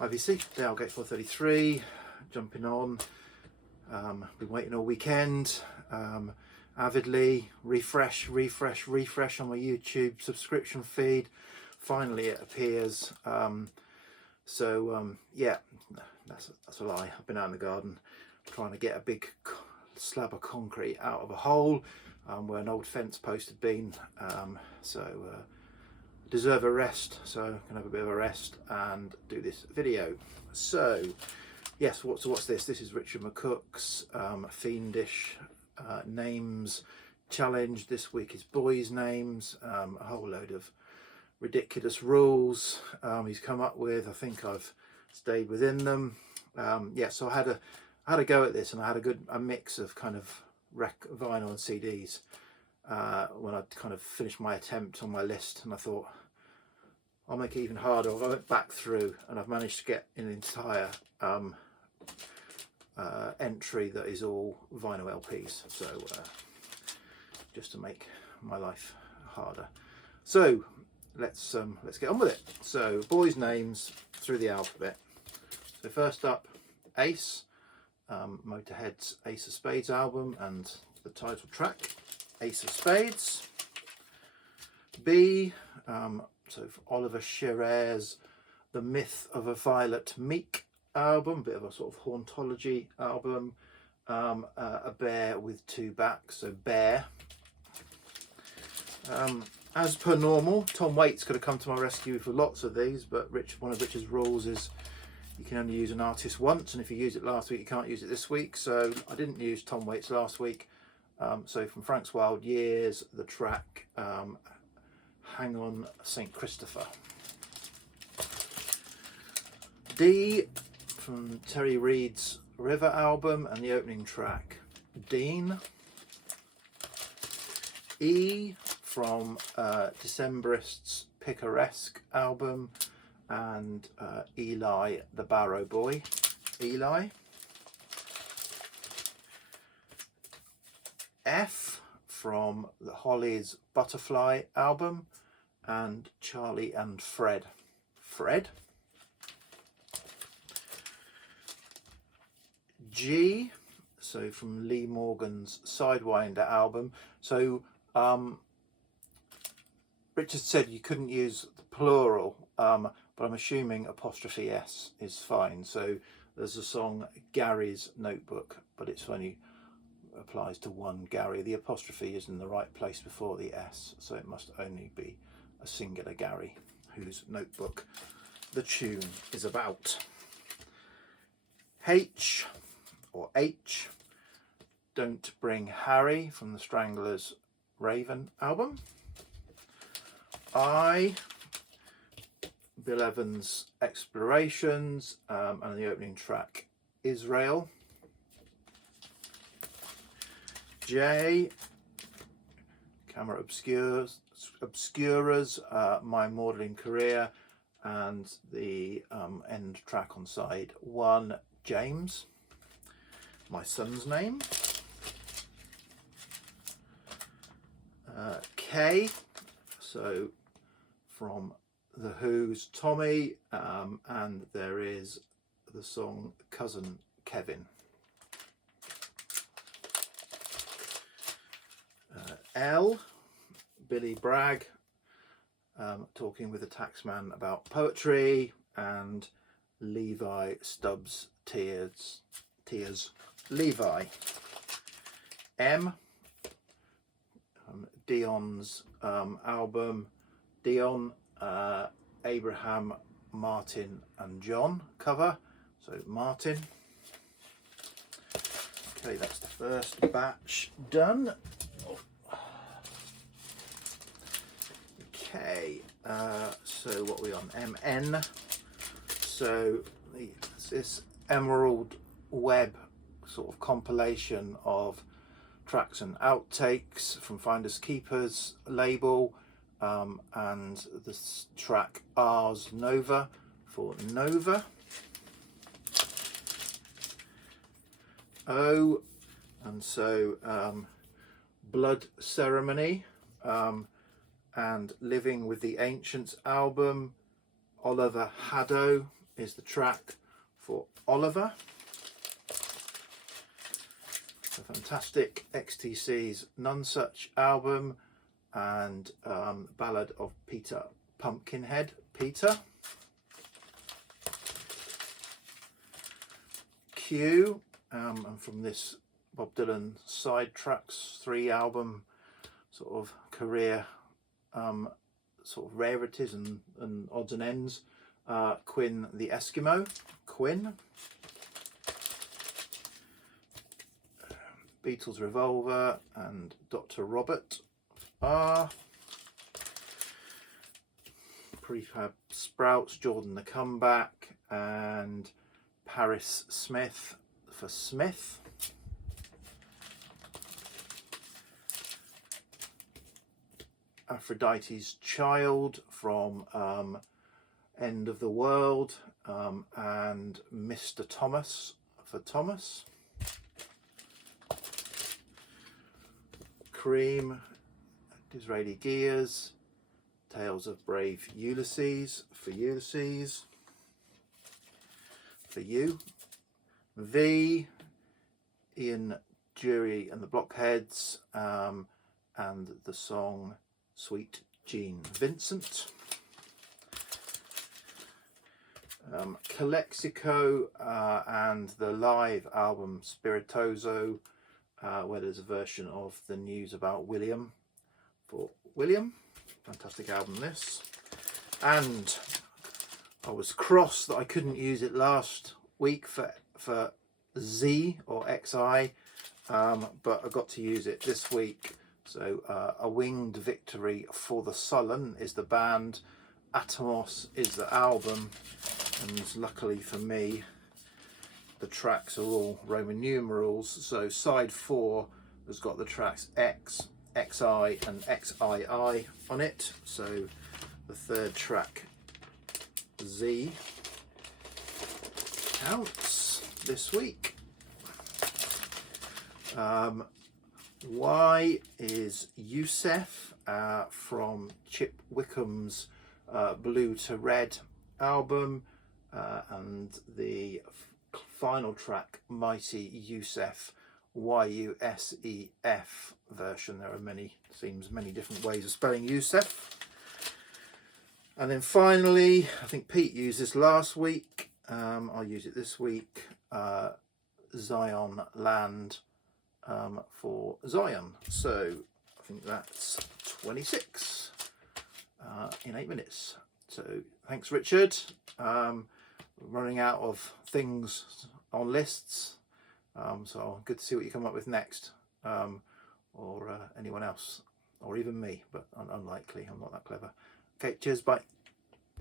IVC, Dale 433, jumping on. Been waiting all weekend, avidly, refresh on my YouTube subscription feed. Finally it appears. Yeah, that's a lie. I've been out in the garden trying to get a big slab of concrete out of a hole where an old fence post had been. Deserve a rest, so I'm gonna have a bit of a rest and do this video. So yes, what's this? This is Richard McCook's fiendish names challenge. This week is boys' names, a whole load of ridiculous rules he's come up with. I think I've stayed within them. So I had a go at this, and I had a mix of kind of vinyl and CDs when I'd kind of finished my attempt on my list, and I thought I'll make it even harder. I went back through and I've managed to get an entire entry that is all vinyl LPs, so just to make my life harder. So let's get on with it. So boys' names through the alphabet. So first up, Ace, Motorhead's Ace of Spades album and the title track, Ace of Spades. B, so for Oliver Scherer's The Myth of a Violet Meek album, bit of a sort of hauntology album. A bear with two backs, so bear. As per normal, Tom Waits could have come to my rescue for lots of these, but one of Richard's rules is you can only use an artist once, and if you used it last week you can't use it this week, so I didn't use Tom Waits last week. So from Frank's Wild Years, the track Hang On St. Christopher. D, from Terry Reid's River album and the opening track, Dean. E, from Decemberists' Picaresque album and Eli the Barrow Boy, Eli. F, from the Hollies' Butterfly album and Charlie and Fred, Fred. G, so from Lee Morgan's Sidewinder album. So Richard said you couldn't use the plural, but I'm assuming apostrophe S is fine. So there's a song Gary's Notebook, but it's only applies to one Gary. The apostrophe is in the right place before the S, so it must only be a singular Gary whose notebook the tune is about. H, or H, Don't Bring Harry, from the Stranglers' Raven album. I, Bill Evans' Explorations and the opening track Israel. J, Camera Obscura's My Maudlin Career and the end track on side 1, James, My Son's Name. K, so from The Who's Tommy, and there is the song Cousin Kevin. L, Billy Bragg, talking with the taxman about poetry, and Levi Stubbs' Tears, Levi. M, Dion's album, Dion, Abraham, Martin and John cover, so Martin. Okay, that's the first batch done. Okay, so what are we on? MN. So this Emerald Web sort of compilation of tracks and outtakes from Finders Keepers label, and this track Ars Nova for Nova. O, and so Blood Ceremony, and Living with the Ancients album, Oliver Haddo is the track for Oliver, the fantastic XTC's None Such album, and Ballad of Peter Pumpkinhead Peter. Q, and from this Bob Dylan Sidetracks 3 album sort of career sort of rarities and odds and ends, Quinn the Eskimo, Quinn. Beatles Revolver and Dr. Robert R. Prefab Sprouts, Jordan the Comeback, and Paris Smith for Smith. Aphrodite's Child from End of the World, and Mr. Thomas for Thomas. Cream, Disraeli Gears, Tales of Brave Ulysses for Ulysses. For you. V, Ian Dury and the Blockheads, and the song Sweet Jean Vincent. Calexico and the live album Spiritoso, where there's a version of The News About William for William. Fantastic album this. And I was cross that I couldn't use it last week for Z or XI, but I got to use it this week. So A Winged Victory for the Sullen is the band, Atomos is the album, and luckily for me the tracks are all Roman numerals. So side 4 has got the tracks X, XI and XII on it. So the third track, Z, counts this week. Y is Youssef from Chip Wickham's Blue to Red album, and the final track, Mighty Youssef, YUSEF version. There are many different ways of spelling Youssef. And then finally, I think Pete used this last week, I'll use it this week, Zion Land for Zion. So I think that's 26 in 8 minutes. So thanks, Richard. Running out of things on lists, so good to see what you come up with next, or anyone else, or even me, but unlikely. I'm not that clever. Okay, cheers, bye.